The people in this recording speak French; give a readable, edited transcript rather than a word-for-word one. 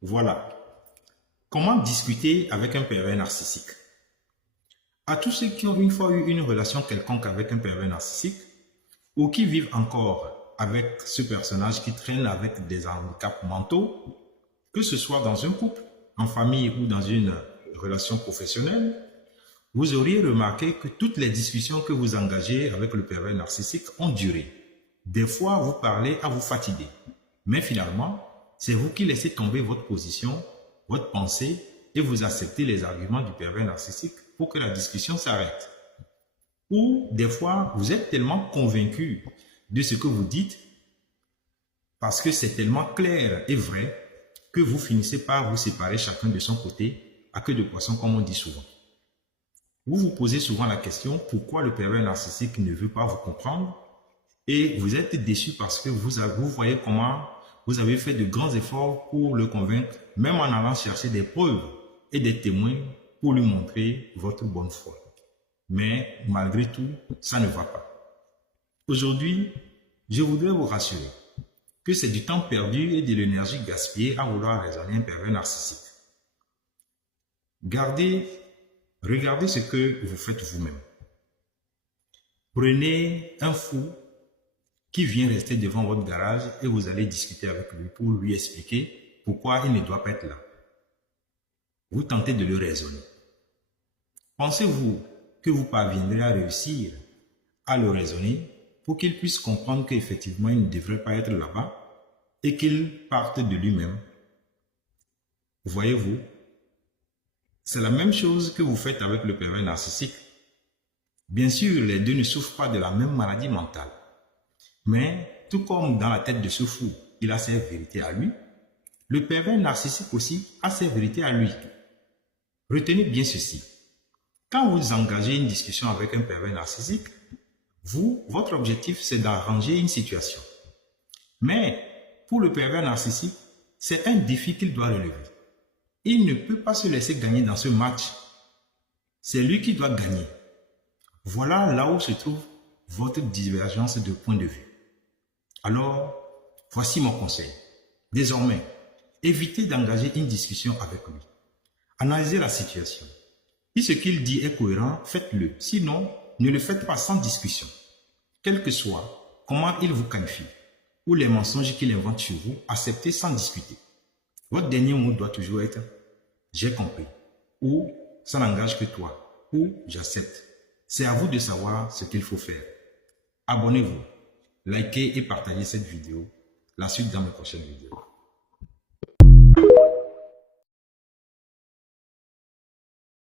Voilà. Comment discuter avec un pervers narcissique? À tous ceux qui ont une fois eu une relation quelconque avec un pervers narcissique ou qui vivent encore avec ce personnage qui traîne avec des handicaps mentaux, que ce soit dans un couple, en famille ou dans une relation professionnelle, vous auriez remarqué que toutes les discussions que vous engagez avec le pervers narcissique ont duré. Des fois, vous parlez à vous fatiguer. Mais finalement, c'est vous qui laissez tomber votre position, votre pensée et vous acceptez les arguments du pervers narcissique pour que la discussion s'arrête. Ou des fois, vous êtes tellement convaincu de ce que vous dites parce que c'est tellement clair et vrai que vous finissez par vous séparer chacun de son côté à queue de poisson comme on dit souvent. Vous vous posez souvent la question pourquoi le pervers narcissique ne veut pas vous comprendre et vous êtes déçu parce que vous voyez comment vous avez fait de grands efforts pour le convaincre, même en allant chercher des preuves et des témoins pour lui montrer votre bonne foi. Mais malgré tout, ça ne va pas. Aujourd'hui, je voudrais vous rassurer que c'est du temps perdu et de l'énergie gaspillée à vouloir raisonner un pervers narcissique. Regardez ce que vous faites vous-même. Prenez un fou qui vient rester devant votre garage et vous allez discuter avec lui pour lui expliquer pourquoi il ne doit pas être là. Vous tentez de le raisonner. Pensez-vous que vous parviendrez à réussir à le raisonner pour qu'il puisse comprendre qu'effectivement il ne devrait pas être là-bas et qu'il parte de lui-même? Voyez-vous, c'est la même chose que vous faites avec le pervers narcissique. Bien sûr, les deux ne souffrent pas de la même maladie mentale. Mais, tout comme dans la tête de ce fou, il a ses vérités à lui, le pervers narcissique aussi a ses vérités à lui. Retenez bien ceci. Quand vous engagez une discussion avec un pervers narcissique, votre objectif, c'est d'arranger une situation. Mais, pour le pervers narcissique, c'est un défi qu'il doit relever. Il ne peut pas se laisser gagner dans ce match. C'est lui qui doit gagner. Voilà là où se trouve votre divergence de point de vue. Alors, voici mon conseil. Désormais, évitez d'engager une discussion avec lui. Analysez la situation. Si ce qu'il dit est cohérent, faites-le. Sinon, ne le faites pas sans discussion. Quel que soit comment il vous qualifie ou les mensonges qu'il invente sur vous, acceptez sans discuter. Votre dernier mot doit toujours être « j'ai compris » ou « ça n'engage que toi » ou « j'accepte ». C'est à vous de savoir ce qu'il faut faire. Abonnez-vous, likez et partagez cette vidéo. La suite dans mes prochaines vidéos.